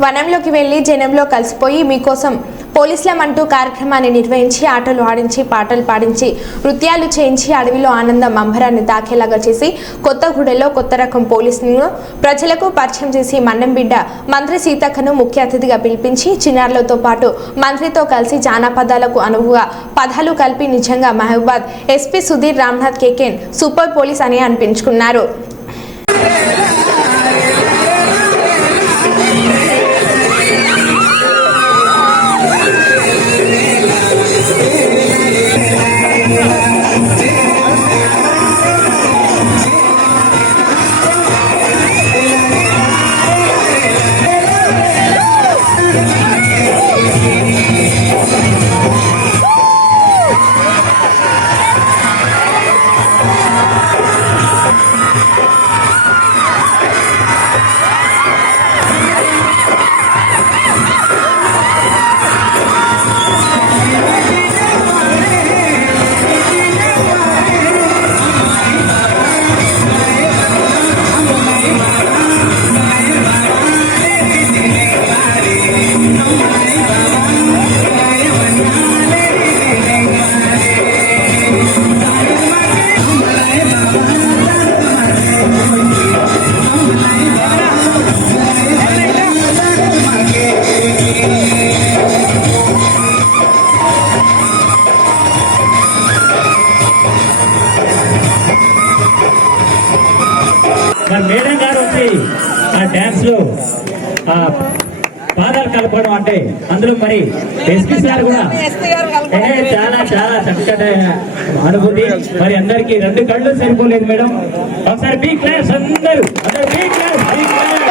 వనంలోకి వెళ్ళి జనంలో కలిసిపోయి మీకోసం పోలీసులమంటూ కార్యక్రమాన్ని నిర్వహించి ఆటలు ఆడించి పాటలు పాడించి నృత్యాలు చేయించి అడవిలో ఆనందం అంబరాన్ని దాకేలాగా చేసి కొత్తగూడెలో కొత్త రకం పోలీసులను ప్రజలకు పరిచయం చేసి మన్నం బిడ్డ మంత్రి సీతక్కను ముఖ్య అతిథిగా పిలిపించి చిన్నారులతో పాటు మంత్రితో కలిసి జానపదాలకు అనువుగా పదాలు కలిపి నిజంగా Mahabubabad SP Sudhir Ramnath Kekan super police అని అనిపించుకున్నారు. మన మేడం గారు వచ్చి ఆ డ్యాన్స్లో ఆ పాదాలు కలపడం అంటే అందులో మరి ఎస్పీ సార్ కూడా చాలా చాలా చక్కటి అనుభూతి మరి అందరికి రెండు కళ్ళు సరిపోలేదు మేడం ఒకసారి బీ క్లాస్ అందరూ అందరూ B class B class